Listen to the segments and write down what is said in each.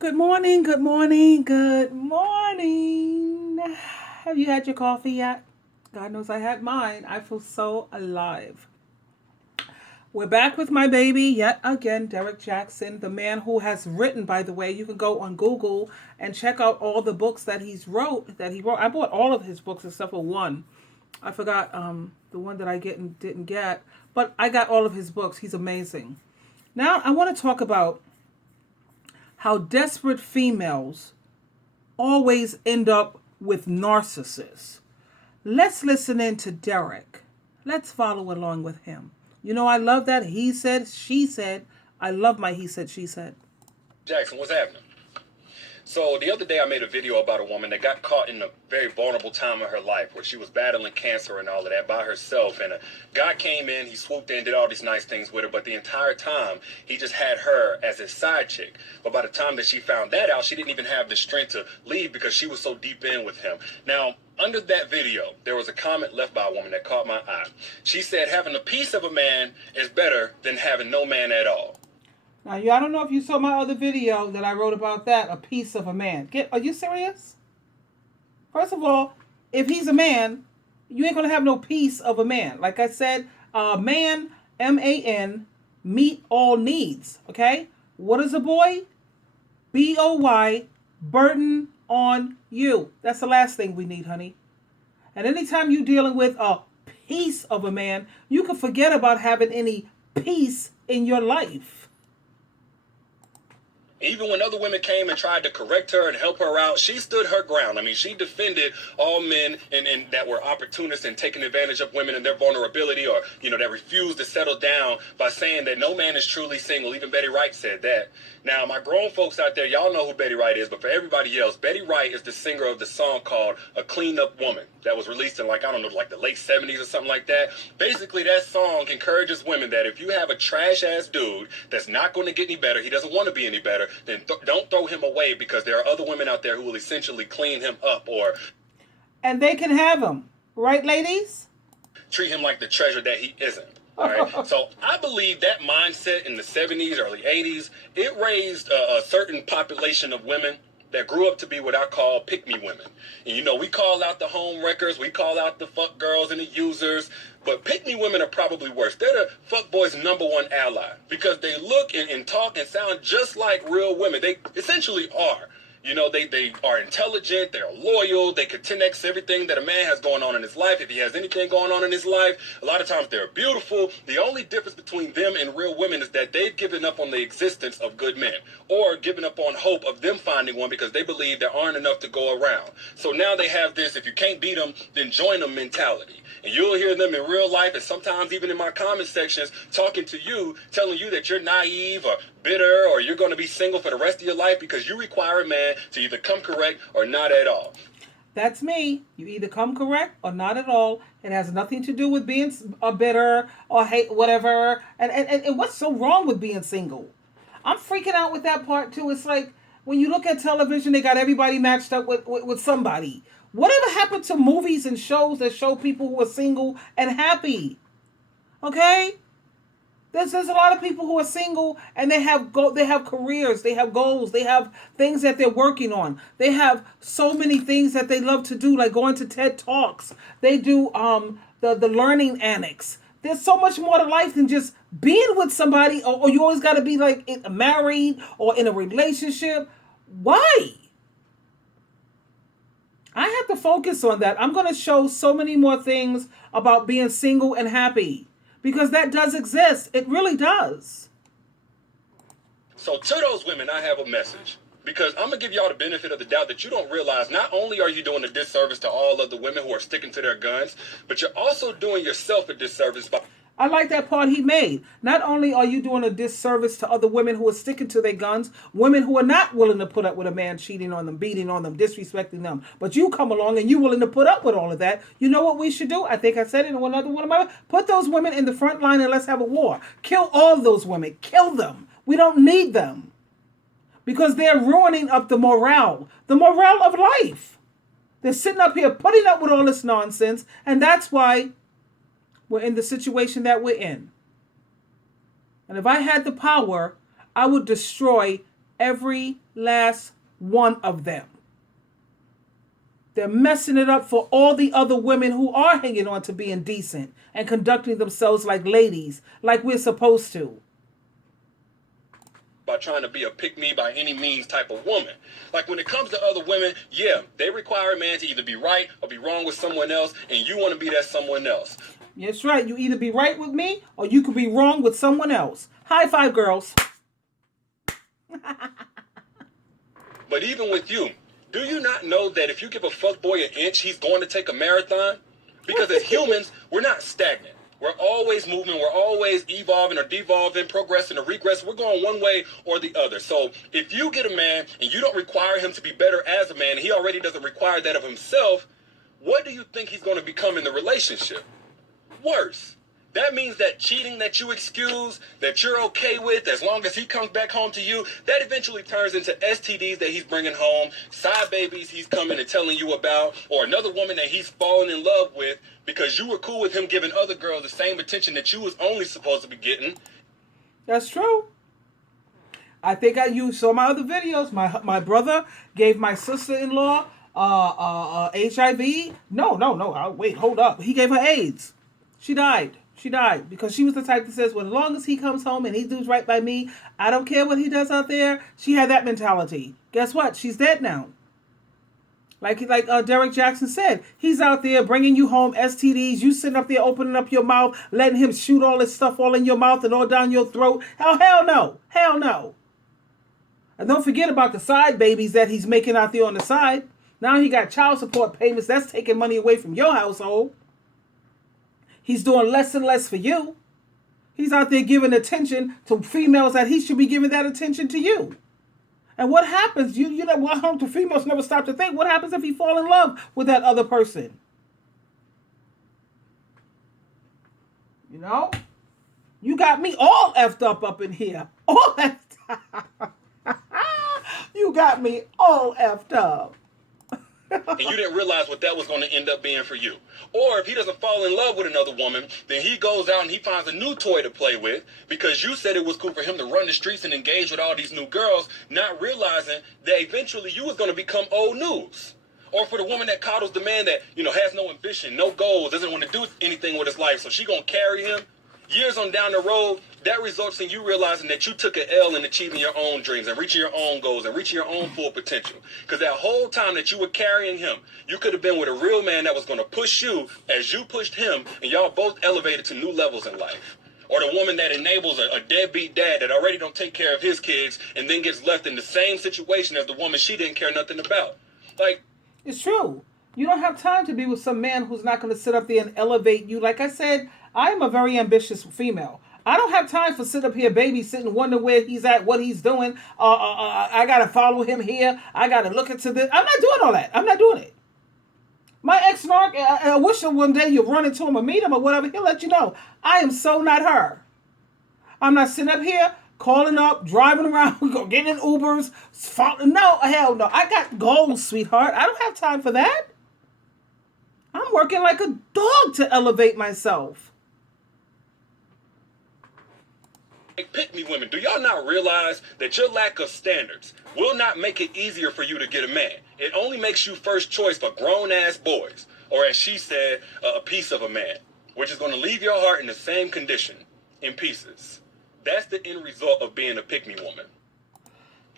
Good morning, good morning, good morning. Have you had your coffee yet? God knows I had mine. I feel so alive. We're back with my baby yet again, Derek Jackson, the man who has written, by the way. You can go on Google and check out all the books that he wrote. I bought all of his books except for one. I forgot the one that I didn't get, but I got all of his books. He's amazing. Now I want to talk about how desperate females always end up with narcissists. Let's listen in to Derek. Let's follow along with him. You know, I love that he said, she said. I love my he said, she said. Jackson, what's happening? So the other day I made a video about a woman that got caught in a very vulnerable time of her life where she was battling cancer and all of that by herself. And a guy came in, he swooped in, did all these nice things with her, but the entire time he just had her as his side chick. But by the time that she found that out, she didn't even have the strength to leave because she was so deep in with him. Now, under that video, there was a comment left by a woman that caught my eye. She said, having a piece of a man is better than having no man at all. Now, I don't know if you saw my other video that I wrote about that, a piece of a man. Are you serious? First of all, if he's a man, you ain't gonna have no piece of a man. Like I said, man, man, meet all needs. Okay. What is a boy? boy, burden on you. That's the last thing we need, honey. And anytime you're dealing with a piece of a man, you can forget about having any peace in your life. Even when other women came and tried to correct her and help her out, she stood her ground. I mean, she defended all men and that were opportunists and taking advantage of women and their vulnerability, or, that refused to settle down, by saying that no man is truly single. Even Betty Wright said that. Now, my grown folks out there, y'all know who Betty Wright is, but for everybody else, Betty Wright is the singer of the song called A Clean Up Woman that was released in, the late 70s or something like that. Basically, that song encourages women that if you have a trash-ass dude that's not going to get any better, he doesn't want to be any better, then don't throw him away, because there are other women out there who will essentially clean him up or... And they can have him. Right, ladies? Treat him like the treasure that he isn't. All right. So I believe that mindset in the 70s, early 80s, it raised a certain population of women that grew up to be what I call Pygmy Women. And we call out the home wreckers, we call out the fuck girls and the users, but Pygmy Women are probably worse. They're the fuck boys' number one ally, because they look and talk and sound just like real women. They essentially are. They are intelligent, they're loyal, they can 10x everything that a man has going on in his life. If he has anything going on in his life, a lot of times they're beautiful. The only difference between them and real women is that they've given up on the existence of good men, or given up on hope of them finding one, because they believe there aren't enough to go around. So now they have this, if you can't beat them, then join them mentality. And you'll hear them in real life, and sometimes even in my comment sections, talking to you, telling you that you're naive or bitter, or you're going to be single for the rest of your life because you require a man to either come correct or not at all. That's me. You either come correct or not at all. It has nothing to do with being a bitter or hate, whatever. And what's so wrong with being single? I'm freaking out with that part too. It's like when you look at television, they got everybody matched up with somebody. Whatever happened to movies and shows that show people who are single and happy? Okay? There's a lot of people who are single and they have careers, they have goals, they have things that they're working on. They have so many things that they love to do, like going to TED Talks. They do the learning annex. There's so much more to life than just being with somebody, or you always got to be like married or in a relationship. Why? I have to focus on that. I'm going to show so many more things about being single and happy, because that does exist. It really does. So to those women, I have a message. Because I'm going to give y'all the benefit of the doubt that you don't realize not only are you doing a disservice to all of the women who are sticking to their guns, but you're also doing yourself a disservice by... I like that part he made. Not only are you doing a disservice to other women who are sticking to their guns, women who are not willing to put up with a man cheating on them, beating on them, disrespecting them, but you come along and you're willing to put up with all of that. You know what we should do? I think I said it in another one of my... Put those women in the front line and let's have a war. Kill all those women. Kill them. We don't need them, because they're ruining up the morale of life. They're sitting up here putting up with all this nonsense, and that's why we're in the situation that we're in. And if I had the power, I would destroy Every last one of them. They're messing it up for all the other women who are hanging on to being decent and conducting themselves like ladies, like we're supposed to. By trying to be a pick-me by any means type of woman. Like when it comes to other women, yeah, they require a man to either be right or be wrong with someone else, and you want to be that someone else. That's right. You either be right with me or you could be wrong with someone else. High five, girls. But even with you, do you not know that if you give a fuckboy an inch, he's going to take a marathon? Because as humans, we're not stagnant. We're always moving. We're always evolving or devolving, progressing or regressing. We're going one way or the other. So if you get a man and you don't require him to be better as a man, and he already doesn't require that of himself, what do you think he's going to become in the relationship? Worse. That means that cheating that you excuse, that you're okay with, as long as he comes back home to you, that eventually turns into STDs that he's bringing home, side babies he's coming and telling you about, or another woman that he's fallen in love with because you were cool with him giving other girls the same attention that you was only supposed to be getting. That's true. I think you saw my other videos. My brother gave my sister-in-law HIV. No. Wait, hold up. He gave her AIDS. She died. She died because she was the type that says, well, as long as he comes home and he does right by me, I don't care what he does out there. She had that mentality. Guess what? She's dead now. Like Derek Jackson said, he's out there bringing you home STDs. You sitting up there opening up your mouth, letting him shoot all this stuff all in your mouth and all down your throat. Hell no. Hell no. And don't forget about the side babies that he's making out there on the side. Now he got child support payments. That's taking money away from your household. He's doing less and less for you. He's out there giving attention to females that he should be giving that attention to you. And what happens? You know, well, the females never stop to think. What happens if he fall in love with that other person? You know? You got me all effed up in here. All effed up. You got me all effed up. And you didn't realize what that was going to end up being for you. Or if he doesn't fall in love with another woman, then he goes out and he finds a new toy to play with because you said it was cool for him to run the streets and engage with all these new girls, not realizing that eventually you was going to become old news. Or for the woman that coddles the man that, has no ambition, no goals, doesn't want to do anything with his life, so she going to carry him. Years on down the road, that results in you realizing that you took an L in achieving your own dreams and reaching your own goals and reaching your own full potential. Because that whole time that you were carrying him, you could have been with a real man that was going to push you as you pushed him, and y'all both elevated to new levels in life. Or the woman that enables a deadbeat dad that already don't take care of his kids and then gets left in the same situation as the woman she didn't care nothing about. Like, it's true. You don't have time to be with some man who's not going to sit up there and elevate you. Like I said, I am a very ambitious female. I don't have time for sit up here babysitting, wonder where he's at, what he's doing. I got to follow him here. I got to look into this. I'm not doing all that. I'm not doing it. My ex-narc, I wish that one day you run into him or meet him or whatever. He'll let you know. I am so not her. I'm not sitting up here calling up, driving around, getting in Ubers. No, hell no. I got goals, sweetheart. I don't have time for that. I'm working like a dog to elevate myself. Pygmy women, do y'all not realize that your lack of standards will not make it easier for you to get a man? It only makes you first choice for grown-ass boys, or as she said, a piece of a man, which is going to leave your heart in the same condition, in pieces. That's the end result of being a Pygmy woman.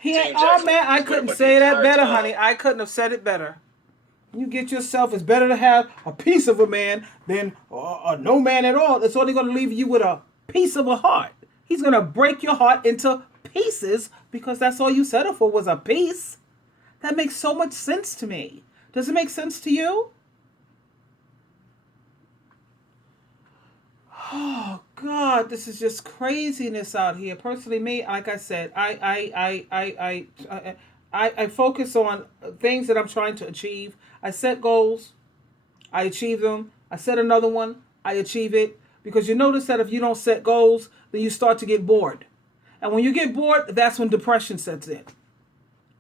Oh man, I couldn't say that better, honey. I couldn't have said it better. You get yourself, it's better to have a piece of a man than no man at all. It's only going to leave you with a piece of a heart. He's going to break your heart into pieces because that's all you settled for was a piece. That makes so much sense to me. Does it make sense to you? Oh God, this is just craziness out here. Personally, me, like I said, I focus on things that I'm trying to achieve. I set goals, I achieve them. I set another one, I achieve it. Because you notice that if you don't set goals, then you start to get bored. And when you get bored, that's when depression sets in.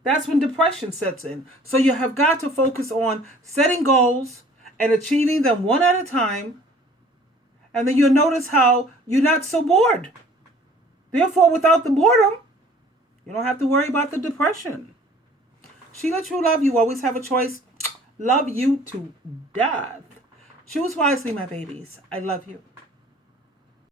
That's when depression sets in. So you have got to focus on setting goals and achieving them one at a time. And then you'll notice how you're not so bored. Therefore, without the boredom, You don't have to worry about the depression. Sheila, true love, you always have a choice. Love you to death. Choose wisely, my babies. I love you.